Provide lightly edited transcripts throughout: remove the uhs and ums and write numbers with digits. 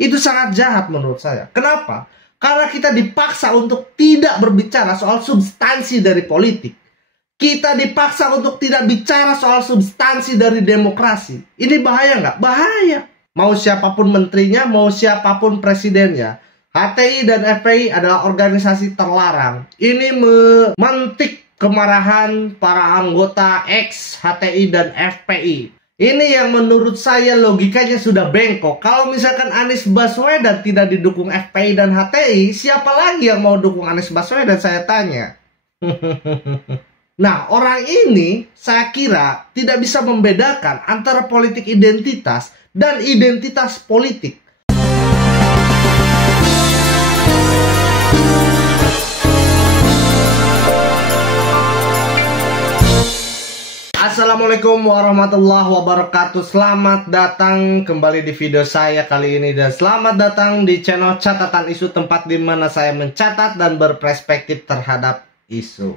Itu sangat jahat menurut saya. Kenapa? Karena kita dipaksa untuk tidak berbicara soal substansi dari politik. Kita dipaksa untuk tidak bicara soal substansi dari demokrasi. Ini bahaya nggak? Bahaya. Mau siapapun menterinya, mau siapapun presidennya, HTI dan FPI adalah organisasi terlarang. Ini memantik kemarahan para anggota ex HTI dan FPI. Ini yang menurut saya logikanya sudah bengkok. Kalau misalkan Anies Baswedan tidak didukung FPI dan HTI, siapa lagi yang mau dukung Anies Baswedan, saya tanya. Nah, orang ini saya kira tidak bisa membedakan antara politik identitas dan identitas politik. Assalamualaikum warahmatullahi wabarakatuh. Selamat datang kembali di video saya kali ini, dan selamat datang di channel Catatan Isu, tempat di mana saya mencatat dan berperspektif terhadap isu.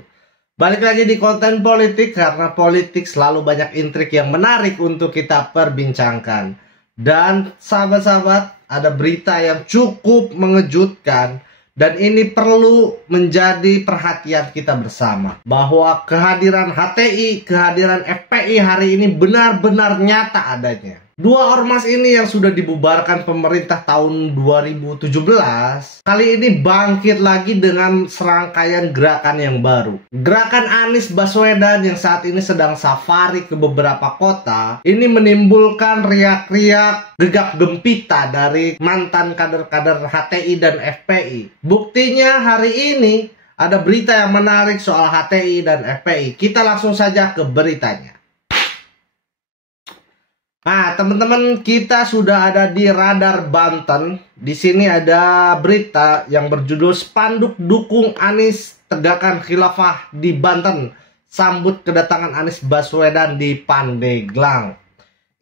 Balik lagi di konten politik, karena politik selalu banyak intrik yang menarik untuk kita perbincangkan. Dan sahabat-sahabat, ada berita yang cukup mengejutkan, dan ini perlu menjadi perhatian kita bersama, bahwa kehadiran HTI, kehadiran FPI hari ini benar-benar nyata adanya. Dua ormas ini yang sudah dibubarkan pemerintah tahun 2017, kali ini bangkit lagi dengan serangkaian gerakan yang baru. Gerakan Anies Baswedan yang saat ini sedang safari ke beberapa kota, ini menimbulkan riak-riak gegap gempita dari mantan kader-kader HTI dan FPI. Buktinya hari ini ada berita yang menarik soal HTI dan FPI. Kita langsung saja ke beritanya. Nah, teman-teman, kita sudah ada di Radar Banten. Di sini ada berita yang berjudul "Spanduk Dukung Anies Tegakkan Khilafah di Banten, Sambut Kedatangan Anies Baswedan di Pandeglang."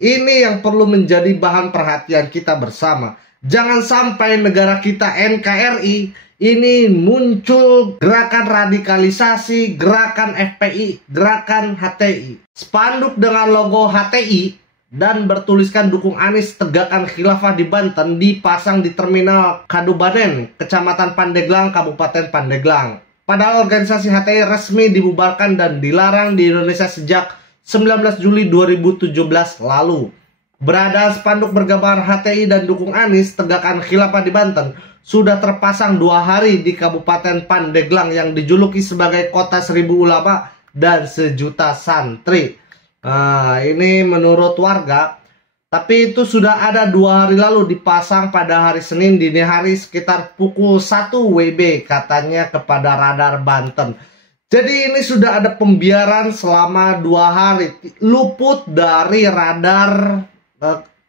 Ini yang perlu menjadi bahan perhatian kita bersama. Jangan sampai negara kita NKRI ini muncul gerakan radikalisasi, gerakan FPI, gerakan HTI. Spanduk dengan logo HTI dan bertuliskan "Dukung Anies Tegakkan Khilafah di Banten" dipasang di Terminal Kadubaden, Kecamatan Pandeglang, Kabupaten Pandeglang. Padahal organisasi HTI resmi dibubarkan dan dilarang di Indonesia sejak 19 Juli 2017 lalu. Beradaan spanduk bergambar HTI dan "Dukung Anies Tegakkan Khilafah di Banten" sudah terpasang 2 hari di Kabupaten Pandeglang yang dijuluki sebagai kota 1000 ulama dan sejuta santri. Nah, ini menurut warga, tapi itu sudah ada 2 hari lalu dipasang pada hari Senin dini hari sekitar pukul 1 WIB, katanya kepada Radar Banten. Jadi ini sudah ada pembiaran selama 2 hari, luput dari radar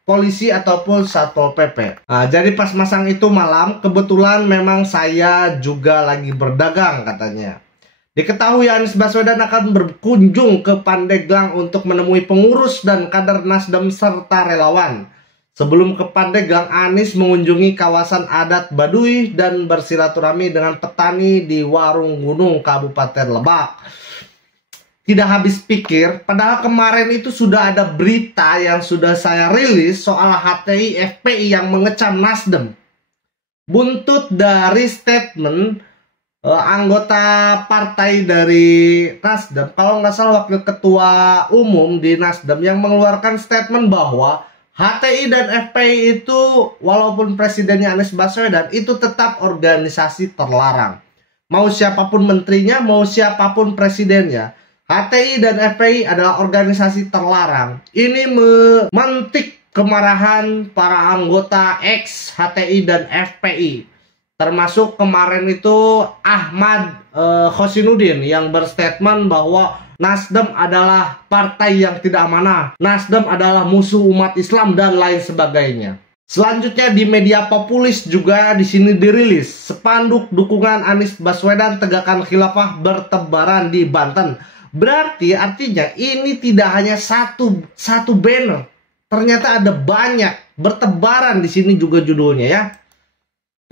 polisi ataupun Satpol PP. Nah, jadi pas masang itu malam, kebetulan memang saya juga lagi berdagang katanya. Diketahui Anies Baswedan akan berkunjung ke Pandeglang untuk menemui pengurus dan kader Nasdem serta relawan. Sebelum ke Pandeglang, Anies mengunjungi kawasan adat Baduy dan bersilaturahmi dengan petani di Warung Gunung, Kabupaten Lebak. Tidak habis pikir, padahal kemarin itu sudah ada berita yang sudah saya rilis soal HTI FPI yang mengecam Nasdem. Buntut dari statement anggota partai dari Nasdem, kalau nggak salah wakil ketua umum di Nasdem, yang mengeluarkan statement bahwa HTI dan FPI itu walaupun presidennya Anies Baswedan itu tetap organisasi terlarang. Mau siapapun menterinya, mau siapapun presidennya, HTI dan FPI adalah organisasi terlarang. Ini memantik kemarahan para anggota ex HTI dan FPI. Termasuk kemarin itu Ahmad Khosinuddin yang berstatement bahwa Nasdem adalah partai yang tidak amanah, Nasdem adalah musuh umat Islam dan lain sebagainya. Selanjutnya di media populis juga di sini dirilis spanduk dukungan Anies Baswedan Tegakkan Khilafah bertebaran di Banten. Berarti artinya ini tidak hanya satu banner, ternyata ada banyak bertebaran di sini juga judulnya ya.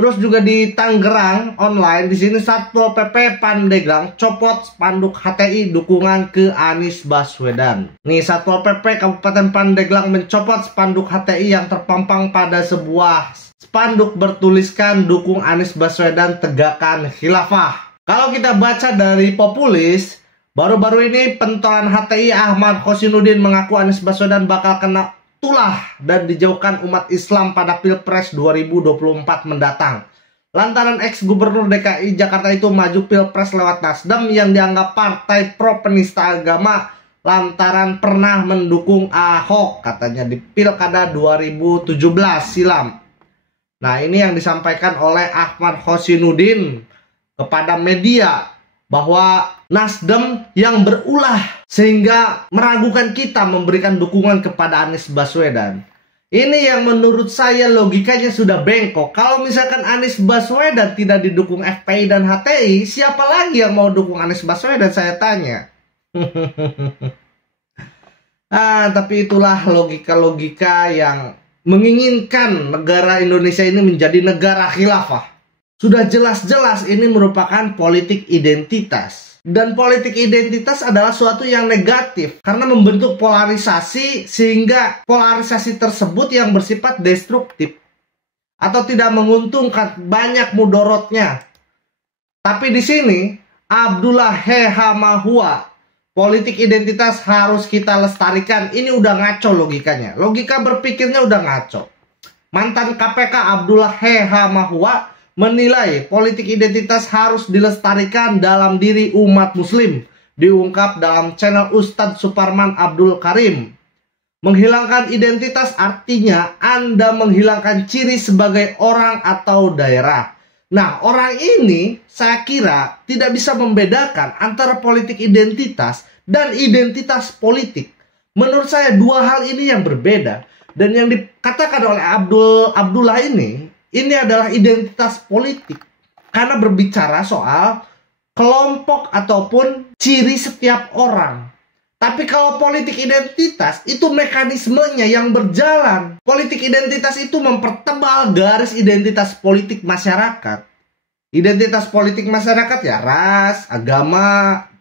Terus juga di Tangerang online, di sini Satpol PP Pandeglang copot spanduk HTI dukungan ke Anies Baswedan. Nih, Satpol PP Kabupaten Pandeglang mencopot spanduk HTI yang terpampang pada sebuah Spanduk bertuliskan dukung Anies Baswedan tegakkan khilafah. Kalau kita baca dari Populis, baru-baru ini pentolan HTI Ahmad Khosynuddin mengaku Anies Baswedan bakal kena tulah dan dijauhkan umat Islam pada Pilpres 2024 mendatang. Lantaran ex-gubernur DKI Jakarta itu maju Pilpres lewat Nasdem yang dianggap partai pro penista agama lantaran pernah mendukung Ahok katanya di Pilkada 2017 silam. Nah, ini yang disampaikan oleh Ahmad Khosynuddin kepada media bahwa Nasdem yang berulah sehingga meragukan kita memberikan dukungan kepada Anies Baswedan. Ini yang menurut saya logikanya sudah bengkok. Kalau misalkan Anies Baswedan tidak didukung FPI dan HTI, siapa lagi yang mau dukung Anies Baswedan, saya tanya. Tapi itulah logika-logika yang menginginkan negara Indonesia ini menjadi negara khilafah. Sudah jelas-jelas ini merupakan politik identitas. Dan politik identitas adalah suatu yang negatif karena membentuk polarisasi sehingga polarisasi tersebut yang bersifat destruktif atau tidak menguntungkan, banyak mudorotnya. Tapi di sini Abdullah Hehamahua, politik identitas harus kita lestarikan. Ini udah ngaco logikanya. Logika berpikirnya udah ngaco. Mantan KPK Abdullah Hehamahua menilai politik identitas harus dilestarikan dalam diri umat muslim, diungkap dalam channel Ustadz Suparman Abdul Karim. Menghilangkan identitas artinya Anda menghilangkan ciri sebagai orang atau daerah. Nah, orang ini saya kira tidak bisa membedakan antara politik identitas dan identitas politik. Menurut saya dua hal ini yang berbeda. Dan yang dikatakan oleh Abdullah ini adalah identitas politik karena berbicara soal kelompok ataupun ciri setiap orang. Tapi kalau politik identitas itu mekanismenya yang berjalan. Politik identitas itu mempertebal garis identitas politik masyarakat. Identitas politik masyarakat ya ras, agama,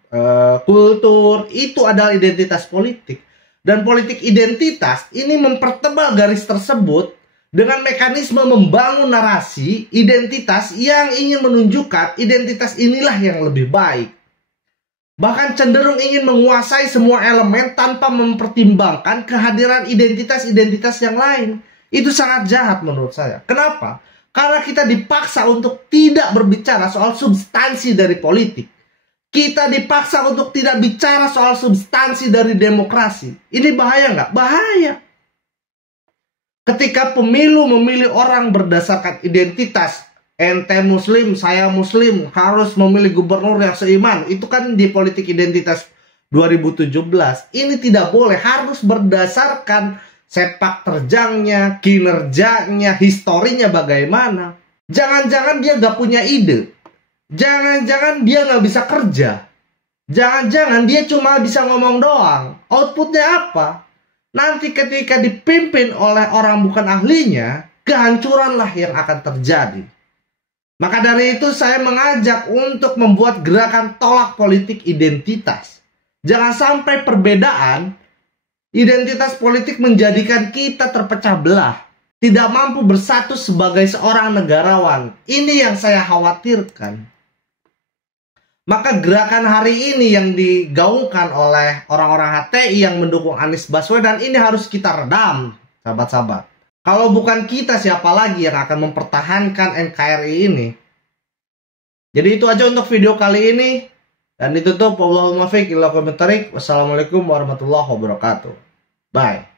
kultur, itu adalah identitas politik. Dan politik identitas ini mempertebal garis tersebut dengan mekanisme membangun narasi identitas yang ingin menunjukkan identitas inilah yang lebih baik. Bahkan cenderung ingin menguasai semua elemen tanpa mempertimbangkan kehadiran identitas-identitas yang lain. Itu sangat jahat menurut saya. Kenapa? Karena kita dipaksa untuk tidak berbicara soal substansi dari politik. Kita dipaksa untuk tidak bicara soal substansi dari demokrasi. Ini bahaya nggak? Bahaya. Ketika pemilu memilih orang berdasarkan identitas, ente muslim, saya muslim, harus memilih gubernur yang seiman. Itu kan di politik identitas 2017. Ini tidak boleh, harus berdasarkan sepak terjangnya, kinerjanya, historinya bagaimana. Jangan-jangan dia gak punya ide. Jangan-jangan dia gak bisa kerja. Jangan-jangan dia cuma bisa ngomong doang. Outputnya apa? Nanti ketika dipimpin oleh orang bukan ahlinya, kehancuranlah yang akan terjadi. Maka dari itu saya mengajak untuk membuat gerakan tolak politik identitas. Jangan sampai perbedaan identitas politik menjadikan kita terpecah belah. Tidak mampu bersatu sebagai seorang negarawan. Ini yang saya khawatirkan. Maka gerakan hari ini yang digaungkan oleh orang-orang HTI yang mendukung Anies Baswedan ini harus kita redam, sahabat-sahabat. Kalau bukan kita, siapa lagi yang akan mempertahankan NKRI ini? Jadi itu aja untuk video kali ini. Dan ditutup. Wassalamualaikum warahmatullahi wabarakatuh. Bye.